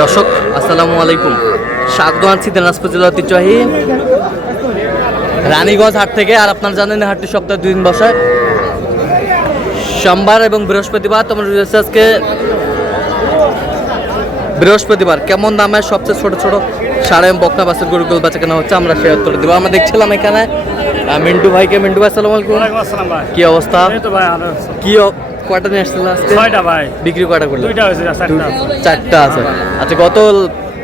দর্শক আসসালামু আলাইকুম, স্বাগত আছি দিনাজপুর জেলার ঐতিহ্যবাহী রানীগঞ্জ হাট থেকে। আর আপনারা জানেন হাটটি সপ্তাহে 2 দিন বসে, সোমবার এবং বৃহস্পতিবার। তোমরা আজকে বৃহস্পতিবার কেমন দামে সবচেয়ে ছোট ছোট সাড়ে বকনা বাসের গরুগুলো বেচা কেনা হচ্ছে আমরা সে উত্তর দেবো। আমরা দেখছিলাম এখানে মিন্টু ভাইকে। মিন্টু ভাই আসসালামু আলাইকুম। কি অবস্থা? কি কয়টা নিয়ে আসছিল আজকে? 6টা ভাই। বিক্রি কয়টা করলো? 2টা হয়েছে, 4টা আছে। আচ্ছা, গত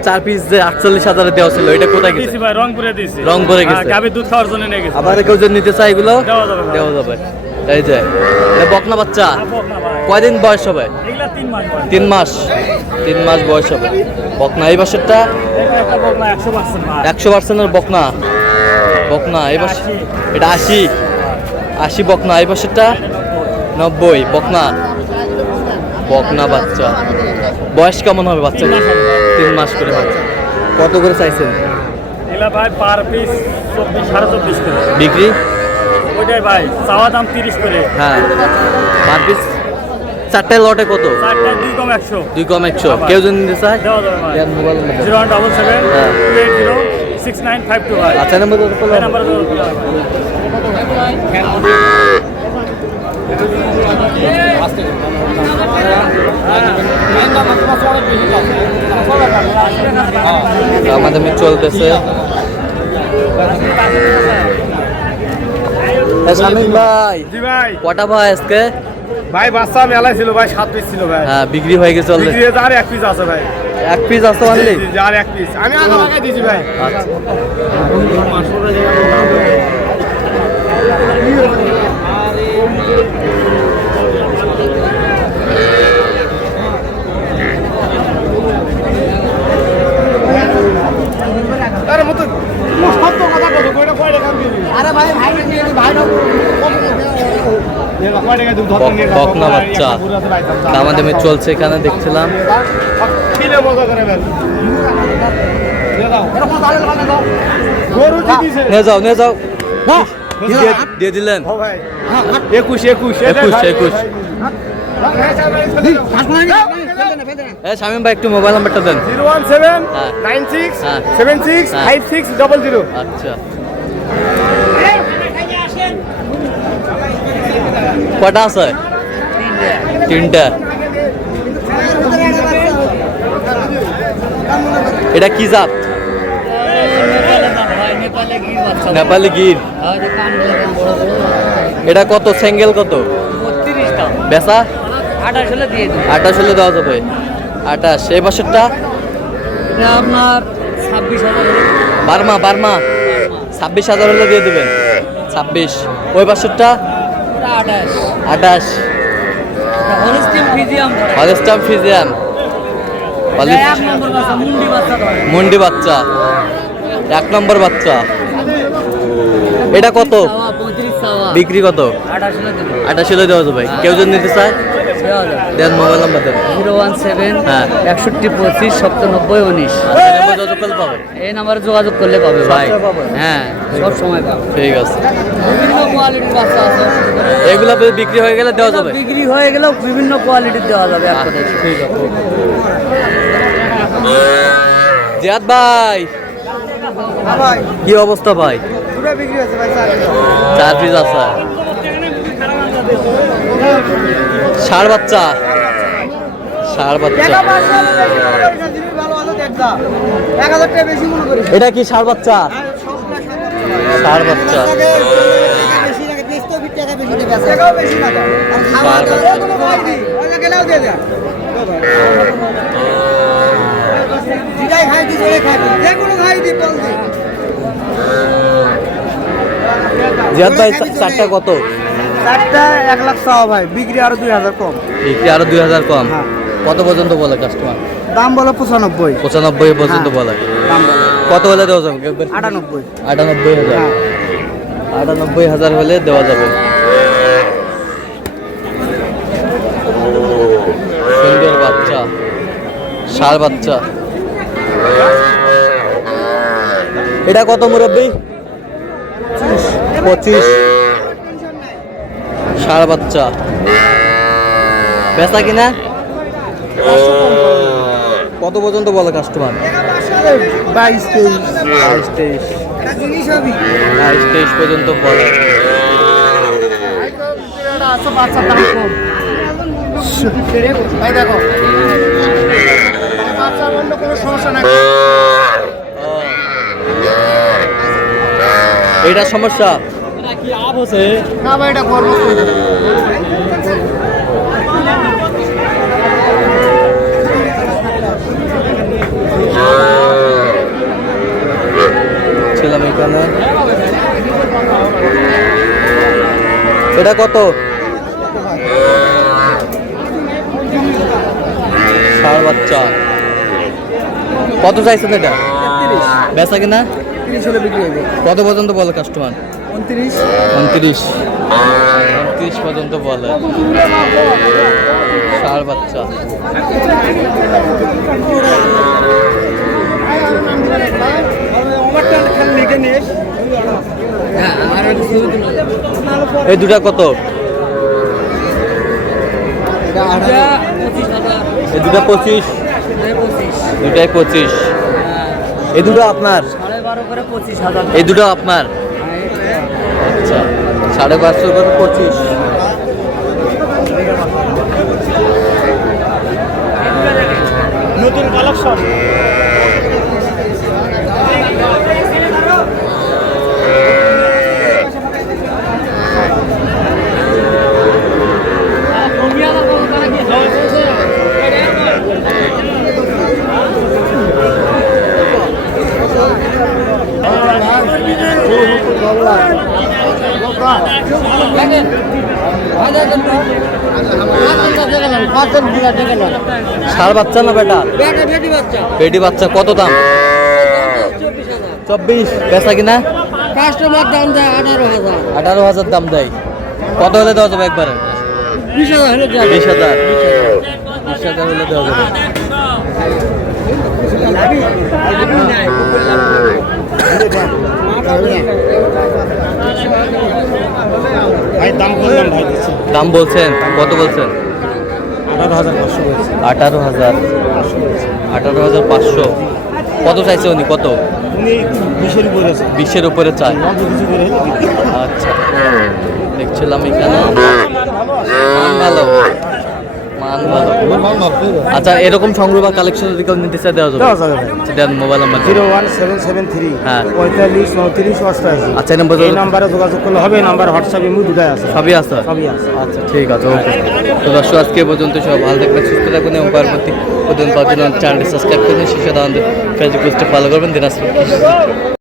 4 পিস যে 48,000 দেওয়া ছিল এটা কোথায় গেছে? দিছি ভাই, রংপুরে দিছি। রংপুরে গেছে। গাবি দুধ খাওয়ার জন্য নিয়ে গেছে। আবার কেউ যদি নিতে চায় এগুলো দেওয়া যাবে। এই যে এটা বকনা বাচ্চা, কয়দিন বয়স হবে? এগুলা 3 মাস ভাই। 3 মাস। 3 মাস বয়স হবে বকনা। এই বছরটা একটা বকনা 100% ভাই। 100% বকনা। বকনা এই বছর এটা 80 বকনা। এই বছরটা 90 বকনা। বকনা বাচ্চা বয়স কেমন হবে বাচ্চা? 3 মাস করে বাচ্চা। কত করে চাইছেন? এগুলা ভাই পার পিস 24.5 করে বিক্রি? ওইটাই ভাই চাওয়া দাম 30 করে। হ্যাঁ, পার পিস 4টে লটে কত? 4টা 2 কম 100। 2 কম 100। কেউ যদি নিতে চায় দেওয়া যাবে ভাই। দেন মোবাইল নাম্বার। 0177 হ্যাঁ। 280 6952 ভাই। আচ্ছা, নাম্বার কত? এই নাম্বারে যোগাযোগ করতে হবে। আমাদের চলতেছে। শামিম ভাই, জি ভাই। কটা ভাই আজকে? ভাই বাচ্চা মেলায় ছিল ভাই, 7 পিস ছিল ভাই। হ্যাঁ, বিক্রি হয়ে গেছে অলরেডি। বিক্রি হয়েছে, আর 1 পিস আছে ভাই। 1 পিস আছে অনলি? জি, জি, আর 1 পিস আমি আগে লাগাই দিয়েছি ভাই। আচ্ছা, আরে মত সত্য কথা বলো, কয়টা কয় টাকা দিবি? আরে ভাই ভাই নিয়ে ভাই না কয় টাকা দিবি? ধর নিয়ে বকনা বাচ্চা আমাদের চলছে এখানে দেখছিলাম। কিলে মজা করে ভাই। দিয়ে দাও এটা কোন দালে লাগা দাও। গরু দিছে। নিয়ে যাও। দিয়ে দিলেন? ও ভাই 21 শামিম ভাই একটু মোবাইল নাম্বারটা দেন। 017 হ্যাঁ। 96 হ্যাঁ। 76 হ্যাঁ। 5600। আচ্ছা, কটা আছে? 3টা। এটা কি জাত? নেপালি গির। এটা কত? সিঙ্গেল কত? 32 দাম। বেচা 28 হলে দিয়ে দিন। 28 হলে দেওয়া যাবে। 28। এই বছরটা এটা আপনার 26,000 বার্মা 26,000 হলে দিয়ে দেবেন। 26। ওই বছরটা এটা 28। 28। হলিস্টিন ফিজিয়াম ধরে। হলস্টাম ফিজিয়াম। এটা 1 নম্বর বাচ্চা, মুন্ডি বাচ্চা ধরে। মুন্ডি বাচ্চা, 1 নম্বর বাচ্চা। এটা কত? 35 চাওয়া। বিক্রি কত? 28 হলে দেব। 28 হলে দেওয়া যাবে। কেউ যদি নিতে চায় দেওয়া যাবে। দেন, মোবাইল নাম্বার দেন। 017 হ্যাঁ। 61 25 97 19। পাবে। এই নাম্বারে যোগাযোগ করলে পাবে ভাই। সবসময় পাবে? হ্যাঁ, সব সময় পাবে। ঠিক আছে। বিভিন্ন কোয়ালিটির বাচ্চা আছে। এগুলা বিক্রি হয়ে গেলে দেওয়া যাবে। বিক্রি হয়ে গেলেও বিভিন্ন কোয়ালিটির দেওয়া যাবে এক কথায়। ঠিক আছে। জিয়াদ ভাই, কি অবস্থা ভাই? পুরো বিক্রি হয়েছে ভাই। 4 পিস আছে। ষাঁড় বাচ্চা। এটা কি ষাঁড় বাচ্চা? ষাঁড় বাচ্চা। জিয়াদ ভাই, 4টা কত? 4টা 1 লাখ চাওয়া ভাই, বিক্রি আরো 2000 কম। বিক্রি আরো 2000 কম। হ্যাঁ। কত পর্যন্ত বলে কাস্টমার? দাম বলো 95। 95 পর্যন্ত বলে। দাম বলো কত হলে দেওয়া যাবে? 98। 98,000। 98,000 হলে দেওয়া যাবে। সুন্দর বাচ্চা, ষাঁড় বাচ্চা। এটা কত মুরব্বি? 25। ষাঁড় বাচ্চা বেচা কিনা কত পর্যন্ত বলে কাস্টমার? 22-23। 22-23 পর্যন্ত বলে। বাচ্চার দাম কম। ভাই দেখো বাচ্চার অন্য কোনো সমস্যা নাই। এইটা সমস্যা কি আপ হচ্ছে না ভাই, এটা করবো। ছিলাম এখানে। এটা কত? ষাঁড় বাচ্চা। কত চাইছেন এটা? বেচা কিনা 30 হলে বিক্রি হইবে। কত পর্যন্ত বলে কাস্টমার? 29। 29 পর্যন্ত বলে। ষাঁড় বাচ্চা। এই দুটা কত? এই দুটা 25। দুটাই 25। এই দুটো আপনার? 12.5 করে 25,000। এই দুটো আপনার? আচ্ছা, 550 করে 25। নতুন কালেকশন। ষাঁড় বাচ্চা না বেটা? বেটি বাচ্চা। কত দাম? 24। বেচা কিনা? কাস্টমার দাম দেয় 18,000। 18,000 দাম দেয়। কত হলে দেওয়া যাবে একবারে? 20,000 হলে 20,000। 20,000 হলে দেওয়া যাবে। ভাই দাম করলাম ভাই দিচ্ছি। দাম বলছেন? কত বলছেন? 18,500 বলছি। 18,000। 18,500। কত চাইছে উনি? কত? উনি 20-এর উপরে আছে। 20-এর উপরে চাই। অল্প কিছু করে হলে দিতে হবে। আচ্ছা, দেখছিলাম এখানে মান ভালো, মান ভালো। আচ্ছা, এরকম সংগ্রহ বা কালেকশন যদি কেউ নিতে চাই দেওয়া যাবে? দেওয়া যাবে ভাই। দেন মোবাইল নাম্বার। 01773 হ্যাঁ। 45 39 88। আচ্ছা, এই নাম্বার এই নাম্বারে যোগাযোগ করলে হবে। এই নাম্বার হোয়াটসঅ্যাপ ইমো দুটাই আছে। সবই আছে? সবই আছে। আচ্ছা, ঠিক আছে, ওকে। তো দর্শক, আজকে এ পর্যন্ত। সব ভালো থাকবেন, সুস্থ থাকবেন এবং পরবর্তী প্রতিদিন পাওয়ার জন্য চ্যানেলটি সাবস্ক্রাইব করবেন। শিশু দান ফেসবুক পেজটি ফলো করবেন। দিনাজপুর।